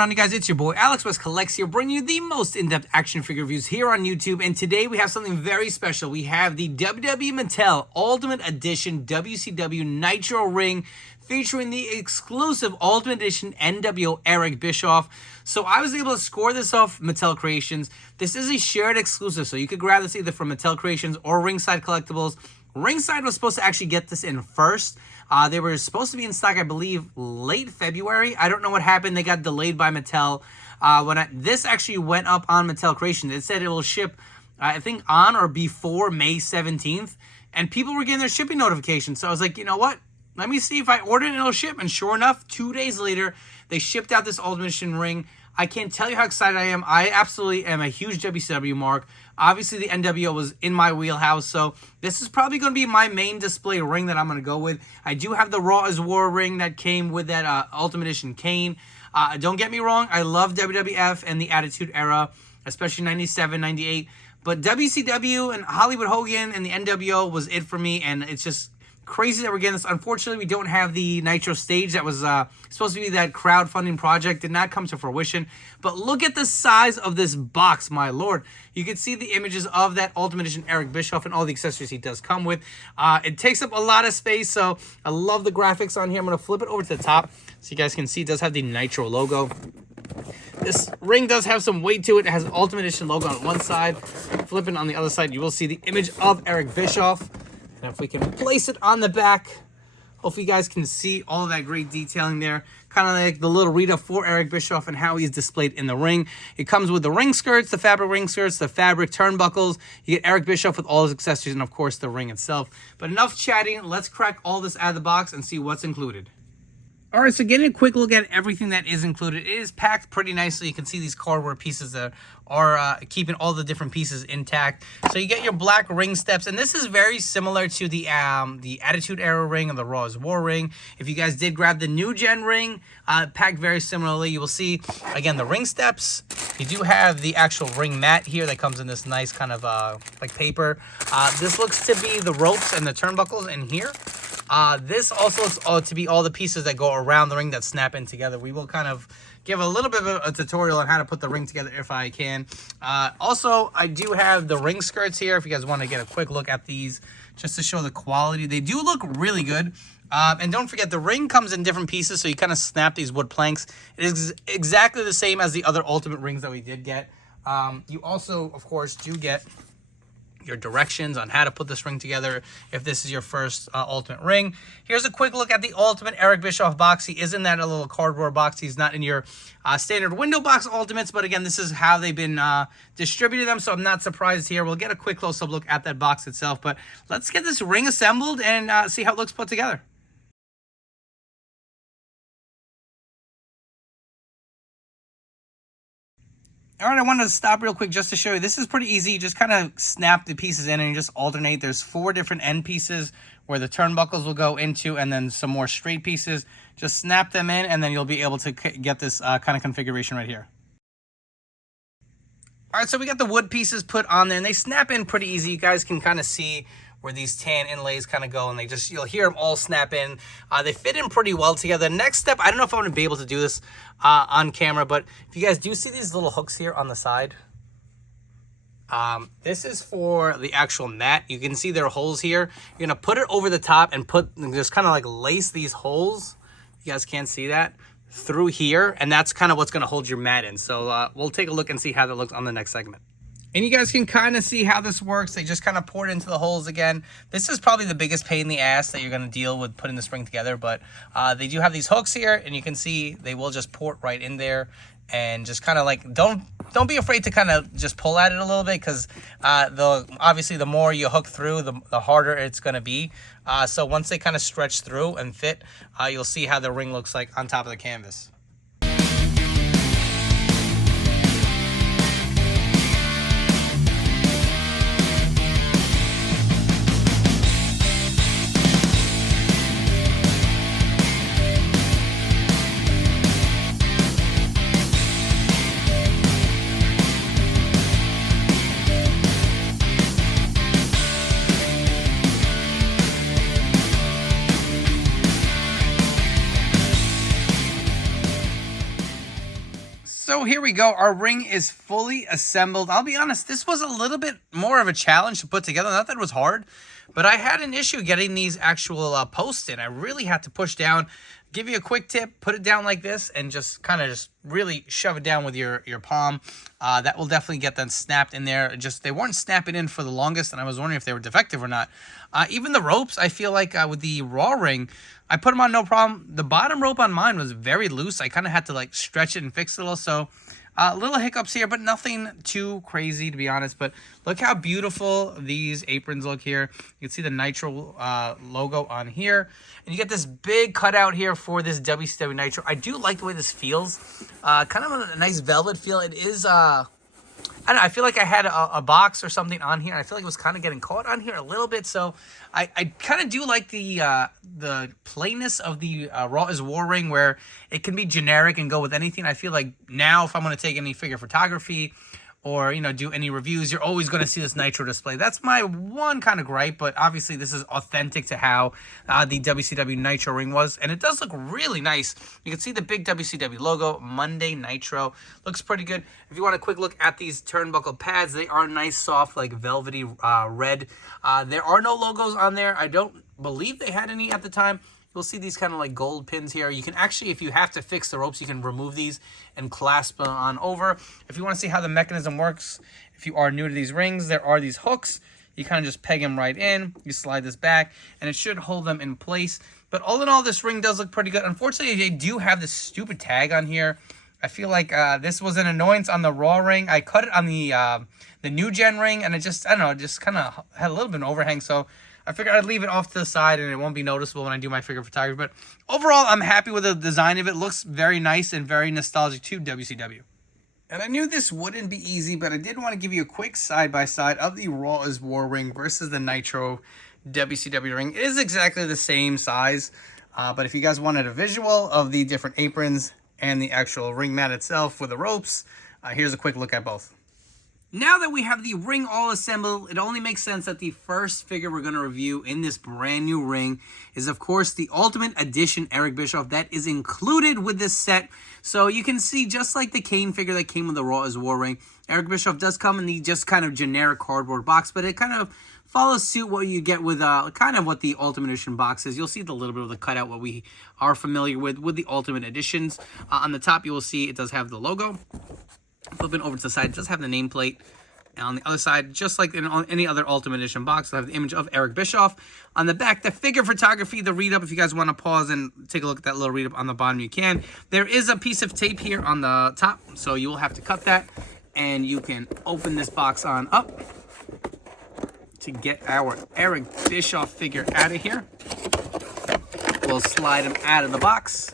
going on, you guys? It's your boy Alex West Collects here, bringing you the most in-depth action figure reviews here on YouTube. And today we have something very special. We have the WWE Mattel Ultimate Edition WCW Nitro ring featuring the exclusive Ultimate Edition nWo Eric Bischoff. So I was able to score this off Mattel Creations. This is a shared exclusive, so you could grab this either from Mattel Creations or Ringside Collectibles. Ringside was supposed to actually get this in first. They were supposed to be in stock, I believe, late February. I don't know what happened. They got delayed by Mattel. This actually went up on Mattel Creations. It said it will ship, I think, on or before May 17th. And people were getting their shipping notifications. So I was like, you know what? Let me see if I order it and it'll ship. And sure enough, 2 days later, they shipped out this Ultimate Edition ring. I can't tell you how excited I am. I absolutely am a huge WCW mark. Obviously, the nWo was in my wheelhouse, so this is probably going to be my main display ring that I'm going to go with. I do have the Raw is War ring that came with that Ultimate Edition Kane. Don't get me wrong, I love WWF and the Attitude Era, especially 97, 98. But WCW and Hollywood Hogan and the nWo was it for me, and it's just crazy that we're getting this. Unfortunately, we don't have the Nitro stage that was supposed to be that crowdfunding project. Did not come to fruition. But look at the size of this box, my lord. You can see the images of that Ultimate Edition Eric Bischoff and all the accessories he does come with. It takes up a lot of space, so I love the graphics on here. I'm going to flip it over to the top so you guys can see it does have the Nitro logo. This ring does have some weight to it. It has an Ultimate Edition logo on one side. Flipping on the other side, you will see the image of Eric Bischoff. And if we can place it on the back, hopefully you guys can see all of that great detailing there. Kind of like the little read-up for Eric Bischoff and how he's displayed in the ring. It comes with the ring skirts, the fabric ring skirts, the fabric turnbuckles. You get Eric Bischoff with all his accessories and, of course, the ring itself. But enough chatting. Let's crack all this out of the box and see what's included. All right, so getting a quick look at everything that is included. It is packed pretty nicely. You can see these cardboard pieces that are keeping all the different pieces intact. So you get your black ring steps, and this is very similar to the Attitude Era ring and the Raw is War ring. If you guys did grab the New Gen ring, packed very similarly, you will see, again, the ring steps. You do have the actual ring mat here that comes in this nice kind of like paper. This looks to be the ropes and the turnbuckles in here. This also looks to be all the pieces that go around the ring that snap in together. We will kind of give a little bit of a tutorial on how to put the ring together if I can. Also, I do have the ring skirts here if you guys want to get a quick look at these just to show the quality. They do look really good. And don't forget, the ring comes in different pieces, so you kind of snap these wood planks. It is exactly the same as the other Ultimate rings that we did get. You also, of course, do get your directions on how to put this ring together if this is your first Ultimate ring. Here's a quick look at the Ultimate Eric Bischoff box. He is in that little cardboard box. He's not in your standard window box Ultimates, but again, this is how they've been distributing them, so I'm not surprised here. We'll get a quick close-up look at that box itself, but let's get this ring assembled and see how it looks put together. All right, I wanted to stop real quick just to show you. This is pretty easy. You just kind of snap the pieces in and you just alternate. There's 4 different end pieces where the turnbuckles will go into, and then some more straight pieces. Just snap them in, and then you'll be able to get this kind of configuration right here. All right, so we got the wood pieces put on there, and they snap in pretty easy. You guys can kind of see where these tan inlays kind of go, and you'll hear them all snap in. They fit in pretty well together. Next step, I don't know if I'm going to be able to do this on camera, but if you guys do see these little hooks here on the side, this is for the actual mat. You can see there are holes here. You're going to put it over the top and just kind of like lace these holes. You guys can't see that through here, and that's kind of what's going to hold your mat in. So we'll take a look and see how that looks on the next segment. And you guys can kind of see how this works. They just kind of pour it into the holes again. This is probably the biggest pain in the ass that you're going to deal with putting the spring together. But they do have these hooks here, and you can see they will just pour it right in there. And just kind of like, don't be afraid to kind of just pull at it a little bit, because obviously the more you hook through, the harder it's going to be. So once they kind of stretch through and fit, you'll see how the ring looks like on top of the canvas. So here we go. Our ring is fully assembled. I'll be honest, this was a little bit more of a challenge to put together. Not that it was hard, but I had an issue getting these actual posts in. I really had to push down. Give you a quick tip, put it down like this and just kind of just really shove it down with your palm. That will definitely get them snapped in there. Just they weren't snapping in for the longest, and I was wondering if they were defective or not. Even the ropes, I feel like with the Raw ring, I put them on no problem. The bottom rope on mine was very loose. I kind of had to like stretch it and fix it a little. So little hiccups here, but nothing too crazy to be honest. But look how beautiful these aprons look here. You can see the Nitro logo on here. And you get this big cutout here for this WCW Nitro. I do like the way this feels. Kind of a nice velvet feel. It is, I don't know, I feel like I had a box or something on here. I feel like it was kind of getting caught on here a little bit. So I kind of do like the plainness of the Raw is War ring where it can be generic and go with anything. I feel like now if I'm going to take any figure photography or, you know, do any reviews, you're always going to see this Nitro display. That's my one kind of gripe, but obviously this is authentic to how the WCW Nitro ring was, and it does look really nice. You can see the big WCW logo, Monday Nitro. Looks pretty good. If you want a quick look at these turnbuckle pads, they are nice, soft, like velvety red. There are no logos on there. I don't believe they had any at the time. You'll see these kind of like gold pins here. You can actually, if you have to fix the ropes, you can remove these and clasp them on over. If you want to see how the mechanism works, if you are new to these rings, there are these hooks. You kind of just peg them right in. You slide this back, and it should hold them in place. But all in all, this ring does look pretty good. Unfortunately, they do have this stupid tag on here. I feel like this was an annoyance on the Raw ring. I cut it on the New Gen ring, and it just, I don't know, just kind of had a little bit of an overhang. So I figured I'd leave it off to the side and it won't be noticeable when I do my figure photography. But overall, I'm happy with the design of it. It looks very nice and very nostalgic to WCW. And I knew this wouldn't be easy, but I did want to give you a quick side-by-side of the Raw is War ring versus the Nitro WCW ring. It is exactly the same size, but if you guys wanted a visual of the different aprons and the actual ring mat itself with the ropes, here's a quick look at both. Now that we have the ring all assembled, it only makes sense that the first figure we're going to review in this brand new ring is, of course, the Ultimate Edition Eric Bischoff that is included with this set. So you can see, just like the Kane figure that came with the Raw is War ring, Eric Bischoff does come in the just kind of generic cardboard box, but it kind of follows suit what you get with kind of what the Ultimate Edition box is. You'll see the little bit of the cutout, what we are familiar with the Ultimate Editions. On the top, you will see it does have the logo. Flipping over to the side, it does have the nameplate. And on the other side, just like in any other Ultimate Edition box, it'll have the image of Eric Bischoff. On the back, the figure photography, the read-up. If you guys want to pause and take a look at that little read-up on the bottom, you can. There is a piece of tape here on the top, so you will have to cut that. And you can open this box on up to get our Eric Bischoff figure out of here. We'll slide him out of the box.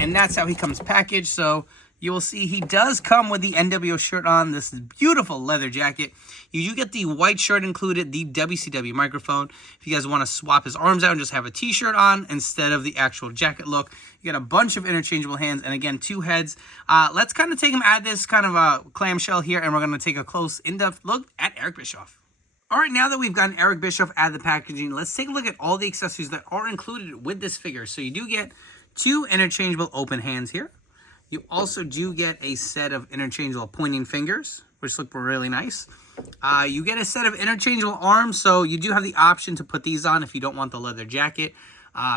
And that's how he comes packaged. So you will see he does come with the nWo shirt on, this beautiful leather jacket. You do get the white shirt included, the WCW microphone. If you guys want to swap his arms out and just have a t-shirt on instead of the actual jacket look, you get a bunch of interchangeable hands and, again, 2 heads. Let's kind of take him at this kind of a clamshell here, and we're going to take a close, in-depth look at Eric Bischoff. All right, now that we've gotten Eric Bischoff out of the packaging, let's take a look at all the accessories that are included with this figure. So you do get 2 interchangeable open hands here. You also do get a set of interchangeable pointing fingers, which look really nice. You get a set of interchangeable arms, so you do have the option to put these on if you don't want the leather jacket.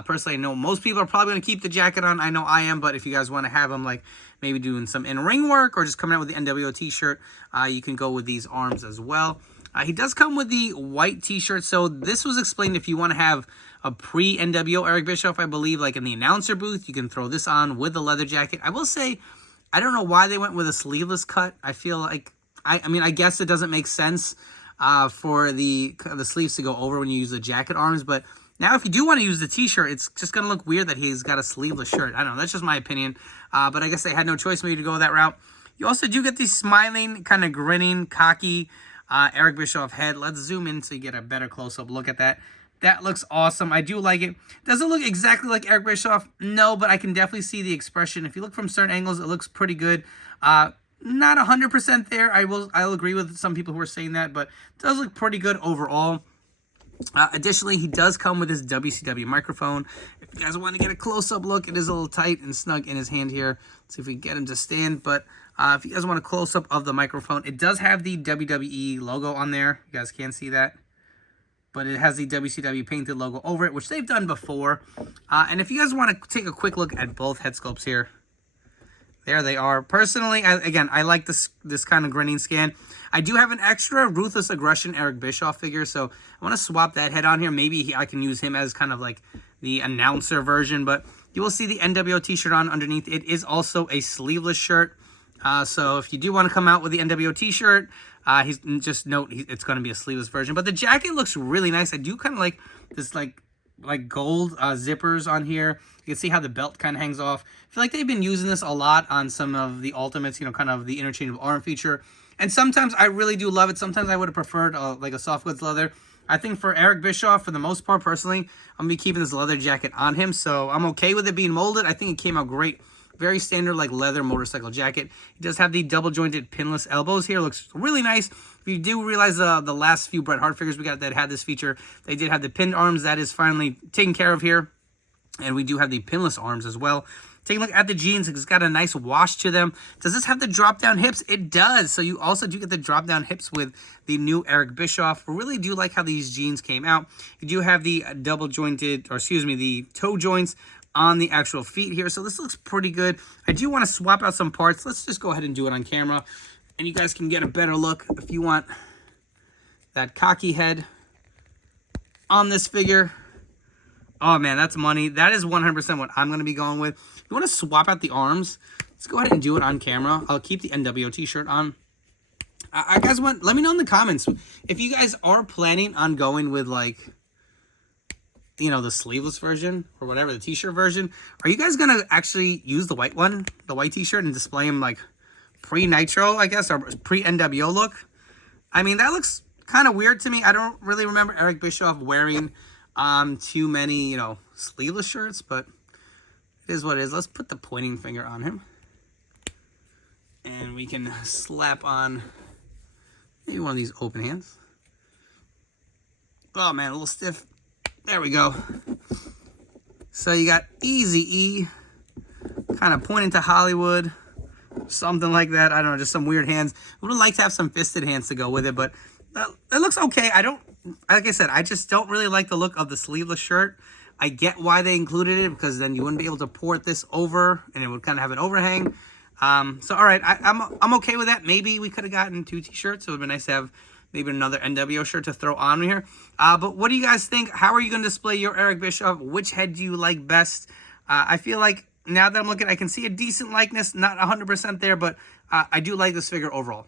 Personally, I know most people are probably going to keep the jacket on. I know I am, but if you guys want to have them, like maybe doing some in-ring work or just coming out with the nWo t-shirt, you can go with these arms as well. He does come with the white t-shirt, so this was explained if you want to have a pre-nWo Eric Bischoff, I believe, like in the announcer booth, you can throw this on with the leather jacket. I will say, I don't know why they went with a sleeveless cut. I feel like, I mean, I guess it doesn't make sense for the sleeves to go over when you use the jacket arms, but now if you do want to use the t-shirt, it's just going to look weird that he's got a sleeveless shirt. I don't know, that's just my opinion, but I guess they had no choice maybe to go that route. You also do get the smiling, kind of grinning, cocky Eric Bischoff head. Let's zoom in so you get a better close-up look at that. That looks awesome. I do like it. Does it look exactly like Eric Bischoff? No, but I can definitely see the expression. If you look from certain angles, it looks pretty good. Not 100% there. I'll agree with some people who are saying that, but it does look pretty good overall. Additionally, he does come with his WCW microphone. If you guys want to get a close-up look, it is a little tight and snug in his hand here. Let's see if we can get him to stand. But if you guys want a close-up of the microphone, it does have the WWE logo on there. You guys can't see that. But it has the WCW painted logo over it, which they've done before. And if you guys want to take a quick look at both head sculpts here, there they are. Personally, I like this kind of grinning scan. I do have an extra Ruthless Aggression Eric Bischoff figure, so I want to swap that head on here. Maybe I can use him as kind of like the announcer version, but you will see the nWo t-shirt on underneath. It is also a sleeveless shirt, so if you do want to come out with the nWo t-shirt, just note it's going to be a sleeveless version. But the jacket looks really nice. I do kind of like this like gold zippers on here. You can see how the belt kind of hangs off. I feel like they've been using this a lot on some of the Ultimates, you know, kind of the interchangeable arm feature. And sometimes I really do love it. Sometimes I would have preferred like a soft goods leather. I think for Eric Bischoff, for the most part, personally, I'm going to be keeping this leather jacket on him. So I'm okay with it being molded. I think it came out great. Very standard like leather motorcycle jacket. It does have the double jointed pinless elbows here. Looks really nice. If you do realize the last few Bret Hart figures we got that had this feature, they did have the pinned arms. That is finally taken care of here. And we do have the pinless arms as well. Take a look at the jeans. It's got a nice wash to them. Does this have the drop-down hips? It does. So you also do get the drop-down hips with the new Eric Bischoff. I really do like how these jeans came out. You do have the the toe joints on the actual feet here. So this looks pretty good. I do want to swap out some parts. Let's just go ahead and do it on camera. And you guys can get a better look if you want that cocky head on this figure. Oh, man, that's money. That is 100% what I'm going to be going with. If you want to swap out the arms, let's go ahead and do it on camera. I'll keep the nWo t-shirt on. Let me know in the comments if you guys are planning on going with, like, you know, the sleeveless version or whatever, the t-shirt version. Are you guys going to actually use the white one, the white t-shirt, and display them, like, pre-Nitro, I guess, or pre-nWo look? I mean, that looks kind of weird to me. I don't really remember Eric Bischoff wearing too many, you know, sleeveless shirts, but it is what it is. Let's put the pointing finger on him. And we can slap on maybe one of these open hands. Oh, man, a little stiff. There we go. So you got Easy E kind of pointing to Hollywood. Something like that. I don't know, just some weird hands. I would like to have some fisted hands to go with it, but it looks okay. Like I said, I just don't really like the look of the sleeveless shirt. I get why they included it, because then you wouldn't be able to port this over, and it would kind of have an overhang. So, all right, I'm okay with that. Maybe we could have gotten 2 t-shirts. It would have been nice to have maybe another nWo shirt to throw on here. But what do you guys think? How are you going to display your Eric Bischoff? Which head do you like best? I feel like now that I'm looking, I can see a decent likeness. Not 100% there, but I do like this figure overall.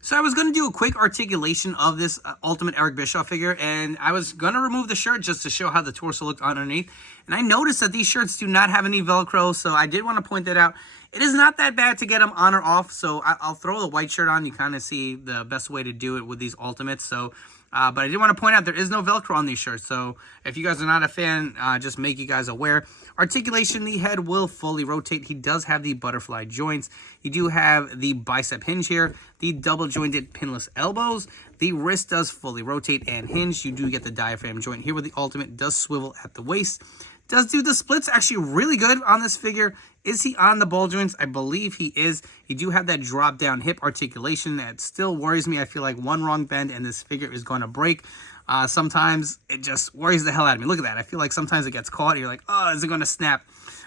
So I was going to do a quick articulation of this Ultimate Eric Bischoff figure, and I was going to remove the shirt just to show how the torso looked underneath. And I noticed that these shirts do not have any Velcro, so I did want to point that out. It is not that bad to get them on or off, so I'll throw the white shirt on. You kind of see the best way to do it with these Ultimates. So, but I did want to point out there is no Velcro on these shirts, so if you guys are not a fan, just make you guys aware. Articulation, the head will fully rotate. He does have the butterfly joints. You do have the bicep hinge here, the double jointed pinless elbows. The wrist does fully rotate and hinge. You do get the diaphragm joint here with the Ultimate. It does swivel at the waist. Does do the splits actually really good on this figure. Is he on the ball joints? I believe he is. You do have that drop down hip articulation that still worries me. I feel like one wrong bend and this figure is going to break. Sometimes it just worries the hell out of me. Look at that. I feel like sometimes it gets caught. You're like, oh, is it going to snap?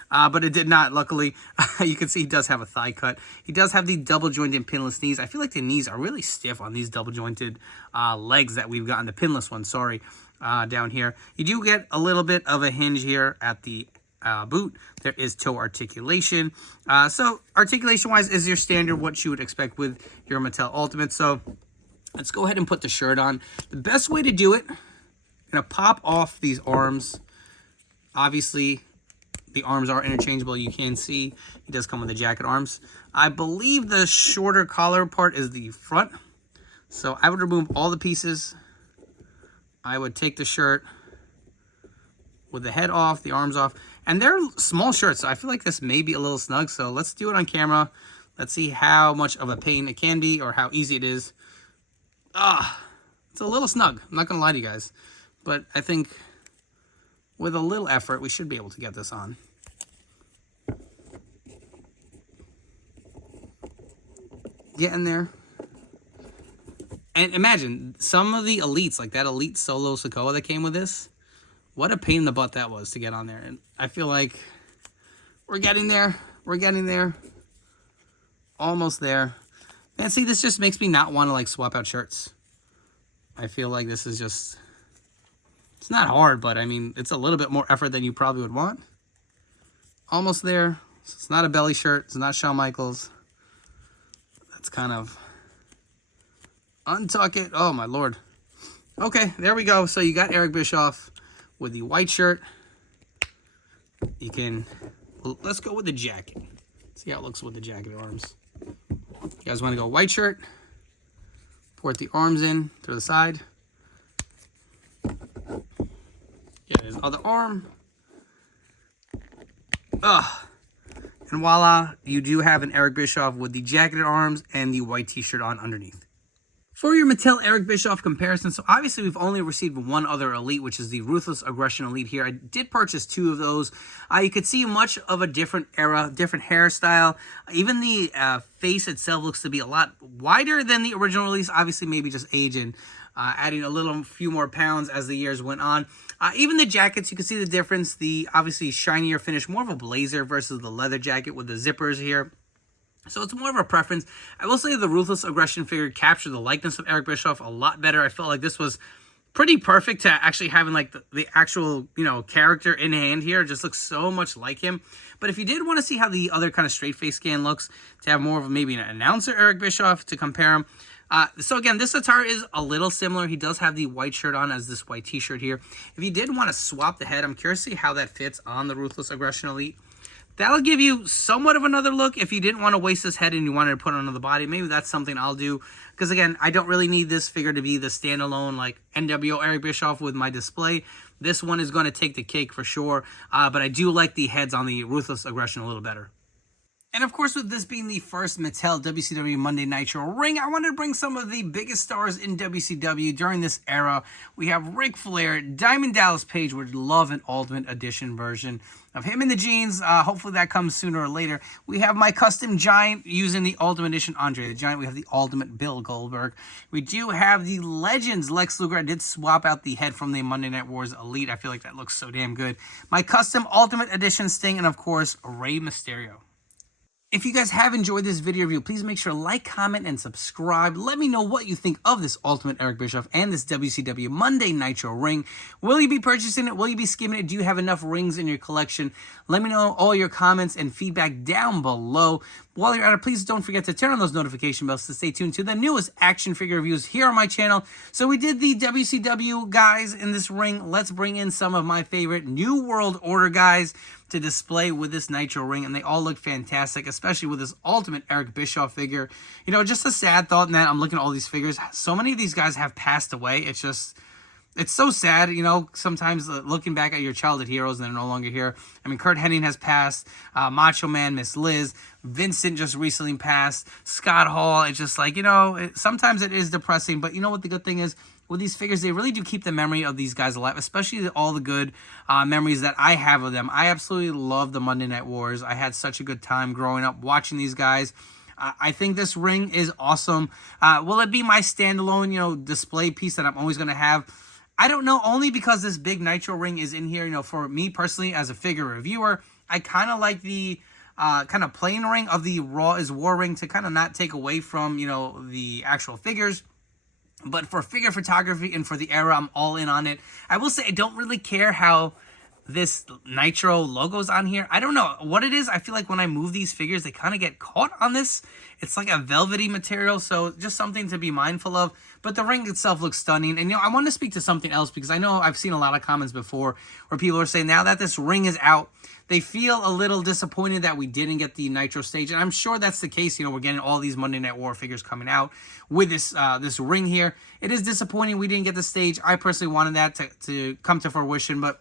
But it did not, luckily. You can see he does have a thigh cut. He does have the double jointed pinless knees. I feel like the knees are really stiff on these double jointed legs that we've gotten, the pinless ones, sorry, down here. You do get a little bit of a hinge here at the boot. There is toe articulation. So articulation-wise is your standard, what you would expect with your Mattel Ultimate. So let's go ahead and put the shirt on. The best way to do it, I'm going to pop off these arms. Obviously, the arms are interchangeable. You can see he does come with the jacket arms. I believe the shorter collar part is the front. So I would remove all the pieces. I would take the shirt with the head off, the arms off. And they're small shirts, so I feel like this may be a little snug. So let's do it on camera. Let's see how much of a pain it can be or how easy it is. It's a little snug. I'm not going to lie to you guys. But I think with a little effort, we should be able to get this on. Get in there. And imagine, some of the elites, like that elite solo Sokoa that came with this, what a pain in the butt that was to get on there. And I feel like we're getting there. We're getting there. Almost there. And see, this just makes me not want to, like, swap out shirts. I feel like this is just... It's not hard, but, I mean, it's a little bit more effort than you probably would want. Almost there. It's not a belly shirt. It's not Shawn Michaels. That's kind of... Untuck it. Oh, my Lord. Okay, there we go. So you got Eric Bischoff with the white shirt. You can... Let's go with the jacket. See how it looks with the jacket arms. You guys want to go white shirt. Port the arms in to the side. Get his other arm. Ugh. And voila, you do have an Eric Bischoff with the jacketed arms and the white t-shirt on underneath. For your Mattel Eric Bischoff comparison, so obviously we've only received one other Elite, which is the Ruthless Aggression Elite here. I did purchase 2 of those. You could see much of a different era, different hairstyle. Even the face itself looks to be a lot wider than the original release. Obviously, maybe just age and adding a few more pounds as the years went on. Even the jackets, you can see the difference. The obviously shinier finish, more of a blazer versus the leather jacket with the zippers here. So it's more of a preference. I will say the Ruthless Aggression figure captured the likeness of Eric Bischoff a lot better. I felt like this was pretty perfect to actually having like the actual, you know, character in hand here. It just looks so much like him. But if you did want to see how the other kind of straight face scan looks, to have more of maybe an announcer Eric Bischoff to compare him. So again, this attire is a little similar. He does have the white shirt on as this white t-shirt here. If you did want to swap the head, I'm curious to see how that fits on the Ruthless Aggression Elite. That'll give you somewhat of another look. If you didn't want to waste this head and you wanted to put it on the body, maybe that's something I'll do. Because again, I don't really need this figure to be the standalone like nWo Eric Bischoff with my display. This one is going to take the cake for sure. But I do like the heads on the Ruthless Aggression a little better. And of course, with this being the first Mattel WCW Monday Nitro ring, I wanted to bring some of the biggest stars in WCW during this era. We have Ric Flair, Diamond Dallas Page would love an Ultimate Edition version of him in the jeans. Hopefully that comes sooner or later. We have my custom Giant using the Ultimate Edition Andre the Giant. We have the Ultimate Bill Goldberg. We do have the Legends Lex Luger. I did swap out the head from the Monday Night Wars Elite. I feel like that looks so damn good. My custom Ultimate Edition Sting, and of course, Rey Mysterio. If you guys have enjoyed this video review, please make sure to like, comment, and subscribe. Let me know what you think of this Ultimate Eric Bischoff and this WCW Monday Nitro ring. Will you be purchasing it? Will you be skimming it? Do you have enough rings in your collection? Let me know all your comments and feedback down below. While you're at it, please don't forget to turn on those notification bells to stay tuned to the newest action figure reviews here on my channel. So we did the WCW guys in this ring. Let's bring in some of my favorite New World Order guys to display with this Nitro ring, and they all look fantastic, especially with this Ultimate Eric Bischoff figure. You know, just a sad thought in that I'm looking at all these figures. So many of these guys have passed away. It's just... it's so sad, you know, sometimes looking back at your childhood heroes and they're no longer here. I mean, Kurt Hennig has passed, Macho Man, Miss Liz, Vincent just recently passed, Scott Hall. It's just like, you know, sometimes it is depressing, but you know what the good thing is? With these figures, they really do keep the memory of these guys alive, especially all the good memories that I have of them. I absolutely love the Monday Night Wars. I had such a good time growing up watching these guys. I think this ring is awesome. Will it be my standalone, you know, display piece that I'm always going to have? I don't know, only because this big Nitro ring is in here. You know, for me personally as a figure reviewer, I kind of like the kind of plain ring of the Raw is War ring to kind of not take away from, you know, the actual figures. But for figure photography and for the era, I'm all in on it. I will say I don't really care how this Nitro logo's on here. I don't know what it is. I feel like when I move these figures, they kind of get caught on this. It's like a velvety material, so just something to be mindful of. But the ring itself looks stunning. And, you know, I want to speak to something else because I know I've seen a lot of comments before where people are saying now that this ring is out, they feel a little disappointed that we didn't get the Nitro stage. And I'm sure that's the case. You know, we're getting all these Monday Night War figures coming out with this this ring here. It is disappointing we didn't get the stage. I personally wanted that to come to fruition, but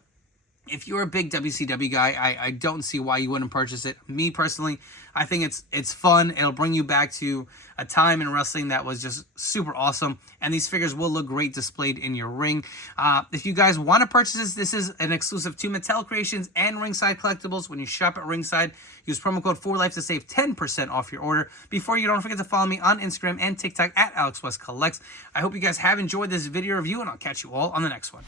if you're a big WCW guy, I don't see why you wouldn't purchase it. Me personally, I think it's fun. It'll bring you back to a time in wrestling that was just super awesome. And these figures will look great displayed in your ring. If you guys want to purchase this is an exclusive to Mattel Creations and Ringside Collectibles. When you shop at Ringside, use promo code 4LIFE to save 10% off your order. Before you don't forget to follow me on Instagram and TikTok at AlexWestCollects. I hope you guys have enjoyed this video review, and I'll catch you all on the next one.